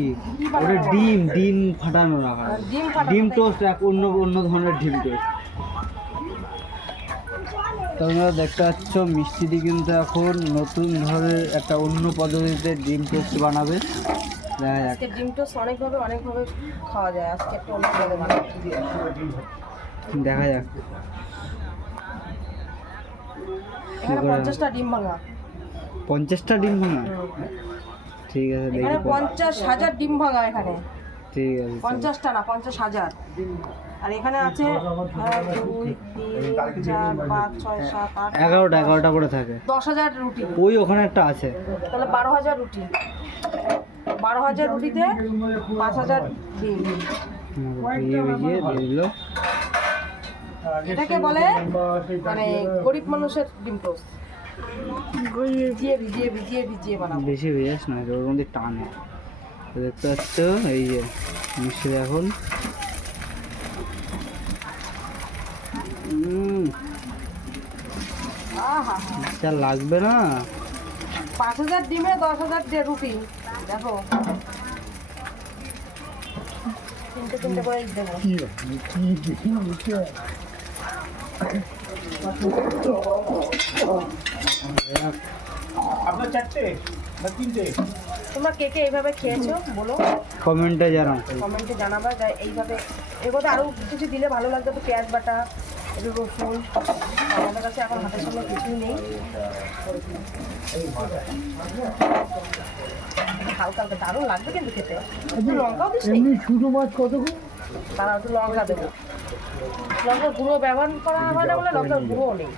কি ওটা ডিম ফাটানো রাখা, ডিম টোস্ট এক অন্য ধরনের ডিম টোস্ট। তোমরা দেখতে পাচ্ছ মিষ্টিদি কিন্তু এখন নতুন ধরনের একটা অন্য পদ্ধতিতে ডিম টোস্ট বানাবে। দেখা যাক। আজকে ডিম টোস্ট অনেকভাবে খাওয়া যায়, আজকে একটা অন্যভাবে বানাবো। দেখা যাক। এখানে 50টা ডিম ভাঙা। 50টা ডিম ভাঙা? ঠিক আছে, দেখি। এখানে 50,000 ডিম ভাঙা এখানে। ঠিক আছে। 50টা না, 50,000। আর এখানে আছে 1 2 3 4 5 6 7 8 11টা করে থাকে। 10,000 রুটি। ওই ওখানে একটা আছে। তাহলে 12,000 রুটি। 12,000 রুটিতে 5,000 ডিম। ভিজিয়ে দিয়ে দিল। এটাকে বলে মানে গরিব মানুষের ডিম টোস্ট। ভিজিয়ে বানাবো। বেশি ভেজাস না, ওর মধ্যে টানে। দেখতে পাচ্ছ এই যে মিষ্টি এখন যা লাগবে না। 5,000 ডিমে 10,000 রুটি। দেখো তিনটে করে দেবো। আপনার 4টে না 3টে? তোমরা কে কে এইভাবে খেয়েছো বলো, কমেন্টে জানাও। কমেন্টে জানাবা। এইভাবে এর মধ্যে আরও কিছু দিলে ভালো লাগতো, তো পেঁয়াজ বাটা, একটু রসুন। আমাদের কাছে এখন হাতের সামনে কিছুই নেই। হালকা হালকা দারুণ লাগবে কিন্তু খেতে। একটু লঙ্কাও দিস নি? ছোটো মাছ কত? তারা একটু লঙ্কা দেবো। লঙ্কার গুঁড়ো ব্যবহার করা হয় না বলে লঙ্কার গুঁড়োও নেই।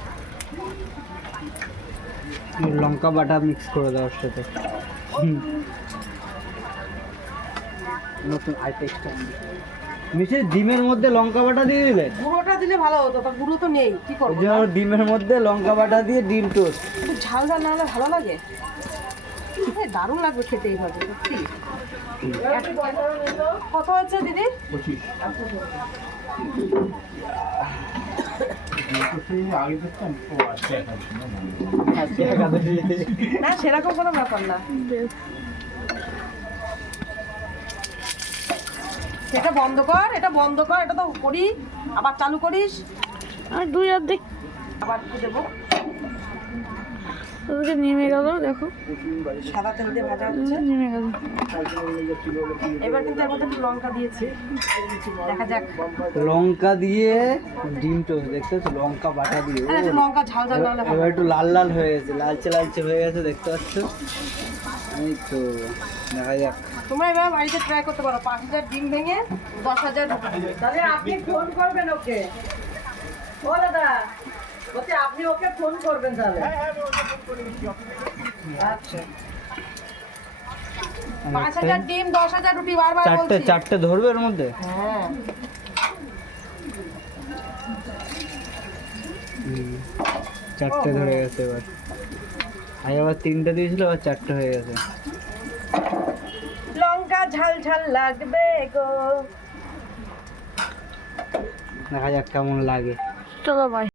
লঙ্কা বাটা মিক্স করে দেওয়ার সাথে নতুন আইটেমটা মিশে ডিমের মধ্যে লঙ্কা বাটা দিয়ে দিলে। গুঁড়োটা দিলে ভালো হতো, তা গুঁড়ো তো নেই, কি করবো? যে ডিমের মধ্যে লঙ্কা বাটা দিয়ে ডিম টোস্ট। একটু ঝাল ঝাল না হলে ভালো লাগে। দারুণ লাগবে খেতে এইভাবে, সত্যি। কত হয়েছে দিদি? 25। না সেরকম কোনো ব্যাপার না। এটা বন্ধ কর, এটা তো করি, আবার চালু করিস। আর 2 অর্ধেক আবার কি দেবো? ওদিকে নেমে গেল, দেখো সাদা তেল দিয়ে ভাজা হচ্ছে। নেমে গেল। এবার কিন্তু এর মধ্যে একটু লঙ্কা দিয়েছি, দেখা যাক। লঙ্কা দিয়ে ডিম টোস্ট দেখতে পাচ্ছ, লঙ্কা বাটা দিয়ে। একটু লঙ্কা ঝাল ঝাল না হলে ভালো। এবার একটু লাল লাল হয়ে গেছে, লালচে হয়ে গেছে, দেখতে পাচ্ছ। এই তো দেখা যাক। তোমরা এবার বাড়িতে ট্রাই করতে পারো। 5,000 ডিম ভেঙে 10,000 রুটি। তাহলে আপনি ফোন করবেন ওকে। ও দাদা বলছে আপনি ওকে ফোন করবেন তাহলে। আচ্ছা 5,000 ডিম 10,000 রুটি, বারবার বলছি। চারটে ধরবে এর মধ্যে। হ্যাঁ চারটে ধরে গেছে এবার। আবার 3টে দিয়েছিল, আবার 4টে হয়ে গেছে। লঙ্কা ঝাল ঝাল লাগবে গো। দেখা যাক কেমন লাগে। চলো বাই।